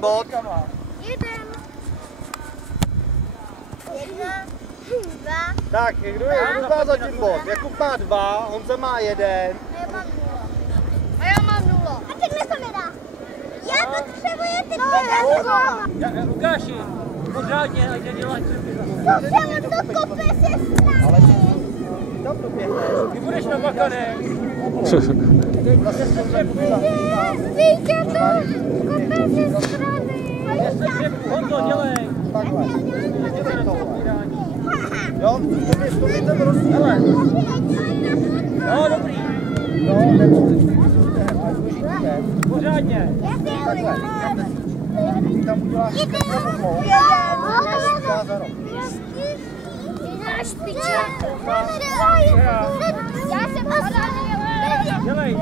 bod. Jeden. Jedna. Dva. Tak, kdo má zatím bod? Jakub má 2, Honza má 1. A já mám 0. A teď mi to nedá. Já potřebuji ty Lukáši, pořádně, ať neděláš trpět. to kope se strany. Ale ty tam doběhneš. Ty budeš namakanej. Víte to, kope se strany. Honzo, dělej. Takhle. Jo, to je ten rozdíl. Hele. No, dobrý. No, nebo a důležitý je. Pořádně. Takhle. Ty tam uděláš takovou a říká za rok. Já jsem Dělej.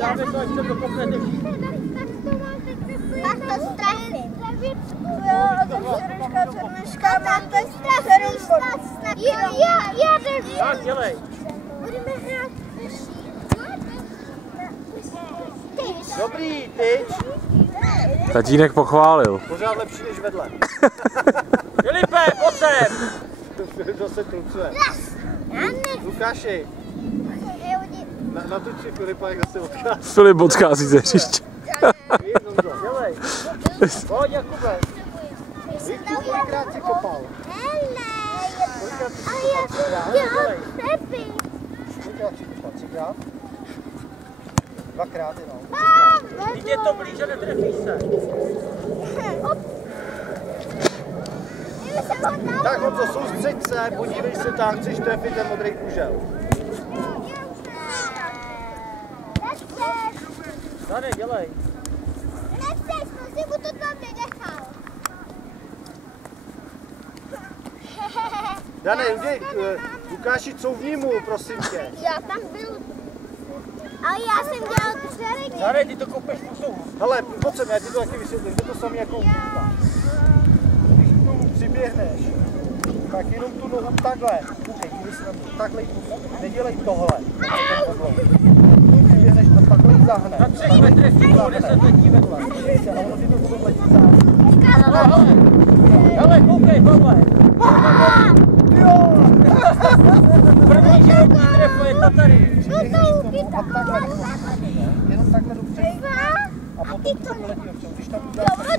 Dáme to, ať se to kopnete všichni. Tak to strachím. Jo, a to dneška mám ten strach. Já držím. Tak, dělej. Budeme hrát Dobrý, tyč. Tatínek pochválil. Pořád lepší než vedle. Filipe, pojď sem. Kdo se trucuje? Lukáši, natočí Filipa, jak zase odchází. Filip odchází ze hřiště. Dělej. Pojď, Jakube. Víš, kolikrát si kopal? Kolikrát si kopal? Kolikrát si kopal? 3krát? 2krát jenom. Teď je to blíž a netrefíš se. Tak Honzo, soustřeď se, podívej se tam, chceš trefit ten modrý kužel. Dane, dělej. Nechceš, to si mu to tam nenechal. Dane, Lukáši, couvni mu, prosím tě. Já tam byl. Ale já jsem dělal přeredně. Dane, ty to kopeš pusou. Hele, pojď sem, já ti to taky vysvětlím, to samé jako u Luka. Když k tomu přiběhneš, tak jenom tu nohu takhle, dívej se na to, takhle, nedělej tohle. Přiběhneš a takhle ji zahne. Na 3 metrech o 10 letí vedle. Dívej se, a ono ti to bude letí záhle. Hele, koukej, Pavle. Jo! První životní trefo je to tady. Přiběhneš k tomu a takhle, jenom takhle dopředu. A potom to letí dopředu. Když tam uděláš